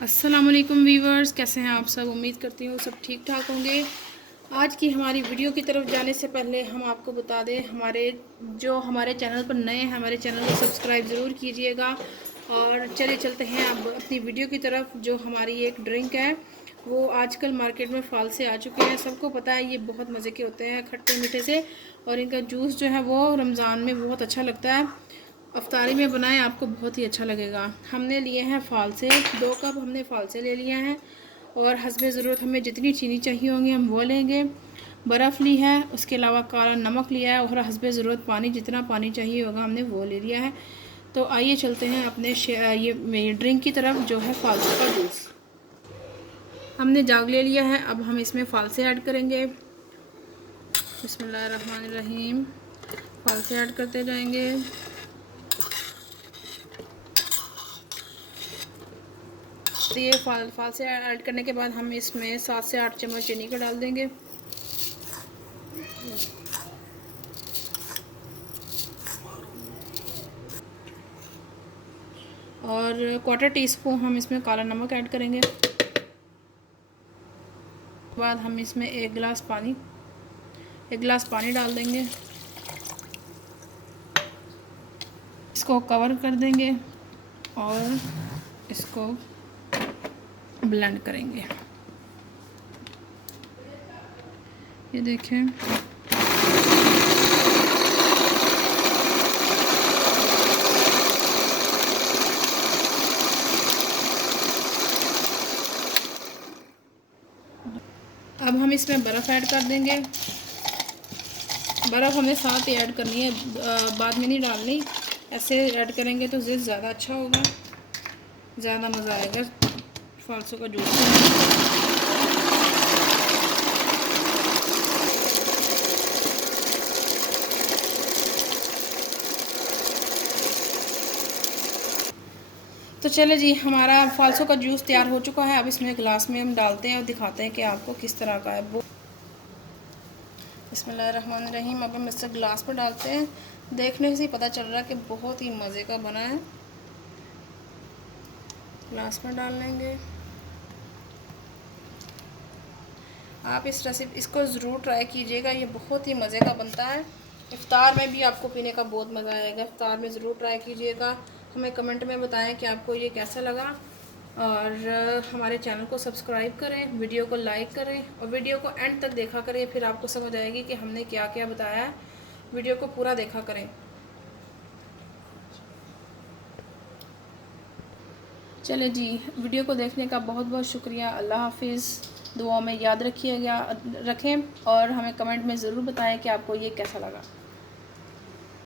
अस्सलाम वालेकुम वीवर्स, कैसे हैं आप सब। उम्मीद करती हूँ सब ठीक ठाक होंगे। आज की हमारी वीडियो की तरफ जाने से पहले हम आपको बता दें, हमारे चैनल पर नए हैं हमारे चैनल को सब्सक्राइब ज़रूर कीजिएगा। और चले चलते हैं अब अपनी वीडियो की तरफ। जो हमारी एक ड्रिंक है वो आजकल मार्केट में फाल से आ चुके हैं। सबको पता है ये बहुत मज़े के होते हैं, खट्टे मीठे से। और इनका जूस जो है वो रमज़ान में बहुत अच्छा लगता है। अफ्तारी में बनाएं, आपको बहुत ही अच्छा लगेगा। हमने लिए हैं फाल से, 2 कप हमने फाल से ले लिए हैं। और हस्बे ज़रूरत हमें जितनी चीनी चाहिए होंगी हम वो लेंगे। बर्फ़ ली है, उसके अलावा काला नमक लिया है और हस्बे ज़रूरत पानी, जितना पानी चाहिए होगा हमने वो ले लिया है। तो आइए चलते हैं अपने ये ड्रिंक की तरफ, जो है फालसे का जूस। हमने जाग ले लिया है, अब हम इसमें फालसे ऐड करेंगे। बिस्मिल्लाहिर्रहमानिर्रहीम। फालसे ऐड करते जाएंगे। तो ये फाल से ऐड करने के बाद हम इसमें 7 से 8 चम्मच चीनी का डाल देंगे। और 1/4 टीस्पून हम इसमें काला नमक ऐड करेंगे। बाद हम इसमें 1 गिलास पानी डाल देंगे। इसको कवर कर देंगे और इसको ब्लेंड करेंगे। ये देखें, अब हम इसमें बर्फ़ ऐड कर देंगे। बर्फ़ हमें साथ ही ऐड करनी है, बाद में नहीं डालनी। ऐसे ऐड करेंगे तो ज़्यादा अच्छा होगा, ज़्यादा मज़ा आएगा फालसों का जूस। तो चले जी, हमारा फालसों का जूस तैयार हो चुका है। अब इसमें गिलास में हम डालते हैं और दिखाते हैं कि आपको किस तरह का है वो। बिस्मिल्लाहिर्रहमानिर्रहीम। अब हम इससे गिलास में डालते हैं। देखने से ही पता चल रहा है कि बहुत ही मज़े का बना है। गिलास में डाल लेंगे। आप इसको ज़रूर ट्राई कीजिएगा, ये बहुत ही मज़े का बनता है। इफ्तार में भी आपको पीने का बहुत मज़ा आएगा। इफ्तार में ज़रूर ट्राई कीजिएगा। हमें कमेंट में बताएं कि आपको ये कैसा लगा। और हमारे चैनल को सब्सक्राइब करें, वीडियो को लाइक करें और वीडियो को एंड तक देखा करें, फिर आपको समझ आएगी कि हमने क्या क्या बताया है। वीडियो को पूरा देखा करें। चले जी, वीडियो को देखने का बहुत बहुत शुक्रिया। अल्लाह हाफिज़। दुआ में याद रखिएगा, रखें और हमें कमेंट में ज़रूर बताएं कि आपको ये कैसा लगा।